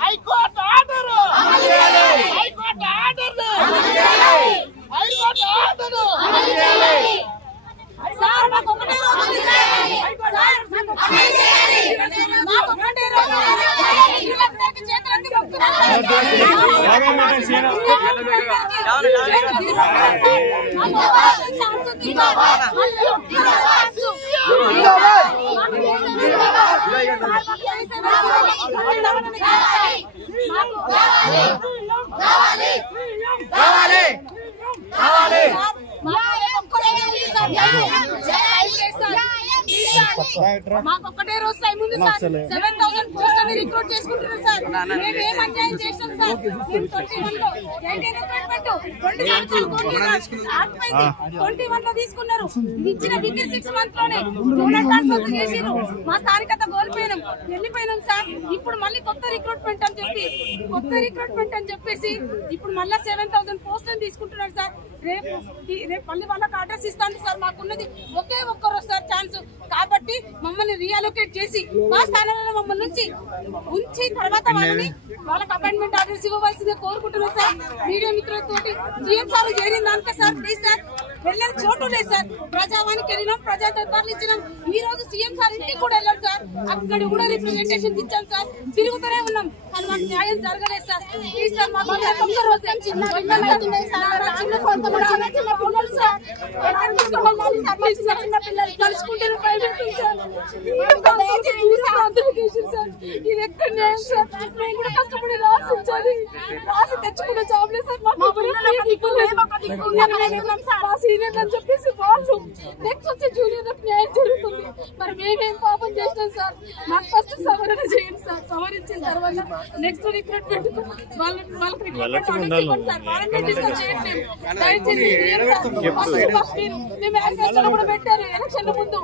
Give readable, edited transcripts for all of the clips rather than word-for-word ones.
High court order మాకొక్కటే రోజు time ఉంది sir. 7,000 పోస్టులు రిక్రూట్ చేసుకుంటున్నారు సార్. మేము ఏం అన్యాయం చేసాం సార్? 21 లో తీసుకున్నారు. ఇచ్చిన 6 మంత్స్ లోనే ట్రాన్స్ఫర్ చేసిరు. మా స్థానికత కోల్పోయినాం, వెళ్ళిపోయినాం సార్. ఇప్పుడు మళ్ళీ కొత్త రిక్రూట్మెంట్ అని చెప్పేసి ఇప్పుడు మళ్ళీ 7,000 పోస్టులను తీసుకుంటున్నారు సార్. రేపు మళ్ళీ వాళ్ళకి అడ్రస్ ఇస్తాను సార్. మాకున్నది ఒకే ఒక్కరోజు సార్ ఛాన్స్. కాబట్టి మమ్మల్ని రీఅలొకేట్ చేసి మా స్థానంలో మమ్మల్ని ఉంచి తర్వాత వాళ్ళకి అపాయింట్మెంట్ ఆర్డర్స్ ఇవ్వవలసిందే కోరుకుంటున్నాం సార్. మీడియా మిత్రులతో సీఎం సార్ చేరిన దానికే సార్ ప్లీజ్ సార్. వెళ్ళని చోటు లేదు సార్. ప్రజావానికి వెళ్ళినాం, ప్రజా దర్బార్లు ఇచ్చినాం. ఈ రోజు సీఎం సార్ ఇంటికి కూడా వెళ్ళాం సార్. అక్కడ కూడా రిప్రజెంటేషన్ ఇచ్చాం సార్. తిరుగుతూనే ఉన్నాం కానీ మాకు న్యాయం జరగలేదు సార్. ప్లీజ్ సార్ మాకు ఒక్క రోజు చిన్న పిల్లలు కలుసుకుంటే ఇది ఎక్కడ న్యాయం సార్? మేము కూడా కష్టపడి రాసి తెచ్చుకున్న జాబ్ లేదు సార్. మా సీనియర్ అని చెప్పేసి వాళ్ళు నెక్స్ట్ వచ్చే జూనియర్ న్యాయం జరుగుతుంది. మరి మేమేం పాపం చేసినాం సార్? మాకు ఫస్ట్ సవరణ చేయండి సార్. సవరించిన తర్వాత నెక్స్ట్ రిక్రూట్మెంట్ వాళ్ళకి రిక్రూట్మెంట్ సార్. మేము మేనిఫెస్టోలో కూడా పెట్టారు ఎలక్షన్ల ముందు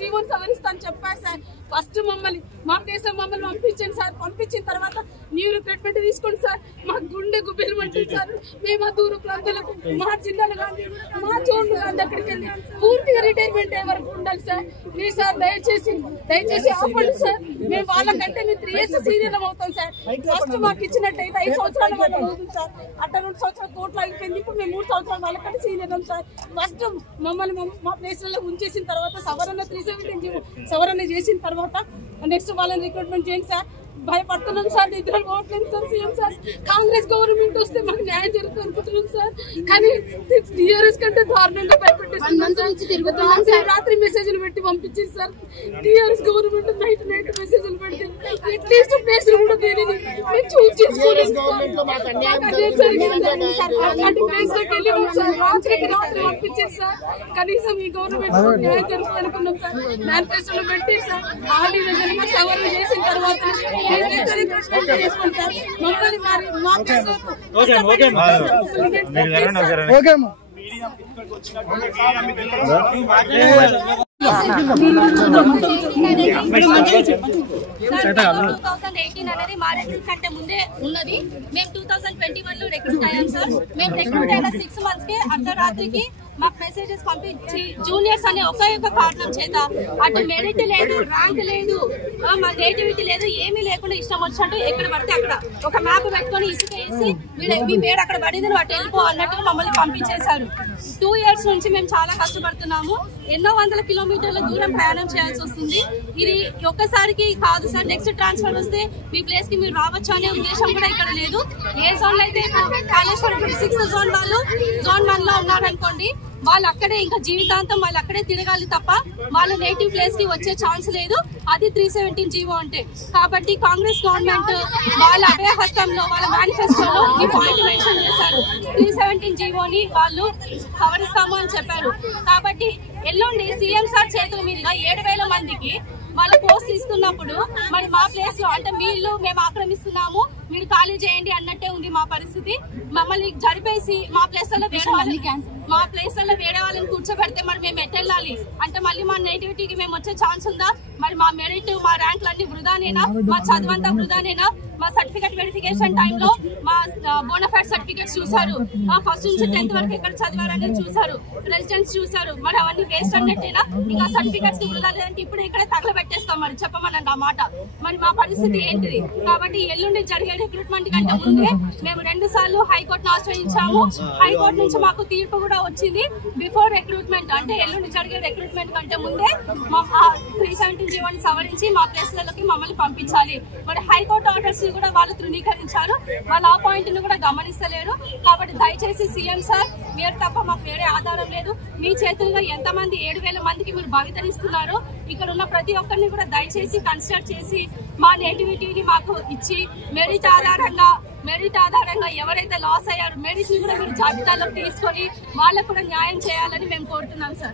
జీవన్ సవరిస్తాను చెప్పారు సార్. ఫస్ట్ మమ్మల్ని మా దేశం మమ్మల్ని పంపించండి సార్. పంపించిన తర్వాత న్యూ రిక్రూట్మెంట్ తీసుకోండి సార్. మా గుండె గుబ్బెలు పట్టింది సార్. మేము ఆ దూర ప్రాంతాలకు మా జిల్లాలు కానీ మా జోన్లు కానీ అక్కడికి వెళ్ళి పూర్తిగా రిటైర్మెంట్ అయ్యే వరకు ఉండాలి సార్. ప్లీజ్ సార్ దయచేసి ఆపండి సార్. మేము వాళ్ళకంటే మేము 3 years సీనియర్ అవుతాం సార్. ఫస్ట్ మాకు ఇచ్చినట్టయితే 5 సంవత్సరాల వరకు అవుతుంది సార్. అట్ట 2 సంవత్సరాల కోట్లు అయిపోయింది. ఇప్పుడు మేము 3 సంవత్సరాలు వాళ్ళకంటే సీనియర్ సార్. ఫస్ట్ మమ్మల్ని మా ప్లేస్లలో ఉంచేసిన తర్వాత సవరణ 317 సవరణ చేసిన తర్వాత నెక్స్ట్ వాళ్ళని రిక్రూట్మెంట్ చేయండి సార్. భయపడుతున్నాం సార్. నిద్ర పోవట్లేదు sir. CM sir Congress government వస్తే మాకు న్యాయం జరుగుతుంది అనుకుంటున్నాం సార్. కానీ టీఆర్ఎస్ కంటే దారుణంగా భయపెట్టేస్తున్నాం సార్. రాత్రి మెసేజ్లు పెట్టి పంపించింది సార్. టీఆర్ఎస్ గవర్నమెంట్ నైట్ మెసేజ్లు పెడితే అట్లీస్ట్ ప్లేస్ కూడా తెలియదు. మేము చూస్ చేసుకోలేదు సార్. రాత్రికి రాత్రి పంపించింది సార్. కనీసం ఈ గవర్నమెంట్ న్యాయం జరుగుతుంది అనుకున్నాం సార్. మేనిఫెస్టోలో పెట్టి సార్ ఆడి సవరణ చేసిన తర్వాత అనేది మారేసిన కంటే ముందే ఉన్నది. మేము 2021 లో రిక్రూట్ అయ్యాం సార్. మేము రిక్రూట్ అయిన 6 months కే అర్ధరాత్రికి మాకు మెసేజెస్ పంపించి జూనియర్స్ అనే ఒకే ఒక కారణం చేత అటు మెరిట్ లేదు, ర్యాంక్ లేదు, మా క్రియేటివిటీ లేదు, ఏమీ లేకుండా ఇష్టం వచ్చినట్టు ఎక్కడ పడితే అక్కడ ఒక మ్యాప్ పెట్టుకొని ఇసుక వేసి మీ పేరు అక్కడ పడింది అటు వెళ్ళిపో అన్నట్టుగా మమ్మల్ని పంపించేశారు. 2 years నుంచి మేము చాలా కష్టపడుతున్నాము. ఎన్నో వందల కిలోమీటర్ల దూరం ప్రయాణం చేయాల్సి వస్తుంది. ఇది ఒక్కసారికి కాదు సార్. నెక్స్ట్ ట్రాన్స్ఫర్ వస్తే మీ ప్లేస్ కి మీరు రావచ్చు అనే ఉద్దేశం కూడా ఇక్కడ లేదు. ఏ జోన్ లో అయితే కాళేశ్వరం 6th zone వాళ్ళు Zone 1 లో ఉన్నారనుకోండి, వాళ్ళు అక్కడే ఇంకా జీవితాంతం వాళ్ళు అక్కడే తిరగాలి తప్ప వాళ్ళ నేటివ్ ప్లేస్ కి వచ్చే ఛాన్స్ లేదు. అది 317 జీవో అంటే. కాబట్టి కాంగ్రెస్ గవర్నమెంట్ వాళ్ళ అభయహస్తంలో వాళ్ళ మేనిఫెస్టోలో ఈ పాయింట్ మెన్షన్ చేశారు. 317 జీవోని వాళ్ళు సవరిస్తాము అని చెప్పారు. కాబట్టి ఎల్లుండి సీఎం సార్ చేతుల మీదుగా 7,000 మందికి వాళ్ళ పోస్ట్ ఇస్తున్నప్పుడు మరి మా ప్లేస్ లో అంటే వీళ్ళు మేము ఆక్రమిస్తున్నాము మీరు ఖాళీ చేయండి అన్నట్టే ఉంది మా పరిస్థితి. మమ్మల్ని జరిపేసి మా ప్లేస్లలో వేరే వాళ్ళని కూర్చోబెడితే మరి మేము ఎట్టెళ్ళాలి అంటే మళ్ళీ మా నేటివిటీకి మేము వచ్చే ఛాన్స్ ఉందా? మరి మా మెరిట్ మా ర్యాంకులు అన్ని వృధానేనా? మా చదువంతా వృధానేనా? మా సర్టిఫికేట్ వెరిఫికేషన్ టైంలో మా బోనఫైడ్ సర్టిఫికేట్స్ చూసారు, ఫస్ట్ నుంచి 10th వరకు ఎక్కడ చదివారనేది చూసారు, రెసిడెన్స్ చూసారు. మరి అవన్నీ వేస్ట్ అన్నట్టేనా? ఇంకా సర్టిఫికేట్స్ వృధా లేదంటే ఇప్పుడు ఇక్కడే తగలబెట్టేస్తాం. మరి చెప్పమనండి ఆ మాట. మరి మా పరిస్థితి ఏంటిది? కాబట్టి ఎల్లుండి జరిగే రిక్రూట్మెంట్ కంటే ముందే మేము 2 సార్లు హైకోర్టును ఆశ్రయించాము. హైకోర్టు నుంచి మాకు తీర్పు కూడా వచ్చింది. బిఫోర్ రిక్రూట్మెంట్ అంటే ఎల్లుండి జరిగే రిక్రూట్మెంట్ కంటే ముందే 317 జీవోని సవరించి మా ప్లేస్లలోకి మమ్మల్ని పంపించాలి. మరి హైకోర్టు ఆర్డర్స్ కూడా వాళ్ళు తృణీకరించారు. వాళ్ళు ఆ పాయింట్ ను కూడా గమనిస్తలేరు. కాబట్టి దయచేసి సీఎం సార్, మీరు తప్ప మాకు వేరే ఆధారం లేదు. మీ చేతులుగా ఎంతమంది 7,000 మందికి మీరు భావితనిస్తున్నారు. ఇక్కడ ఉన్న ప్రతి ఒక్కరిని కూడా దయచేసి కన్సిడర్ చేసి మా నేటివిటీని మాకు ఇచ్చి మెరిట్ ఆధారంగా ఎవరైతే లాస్ అయ్యారో మెరిట్ ని కూడా మీరు జాబితాలో తీసుకొని వాళ్ళకు కూడా న్యాయం చేయాలని మేము కోరుతున్నాం సార్.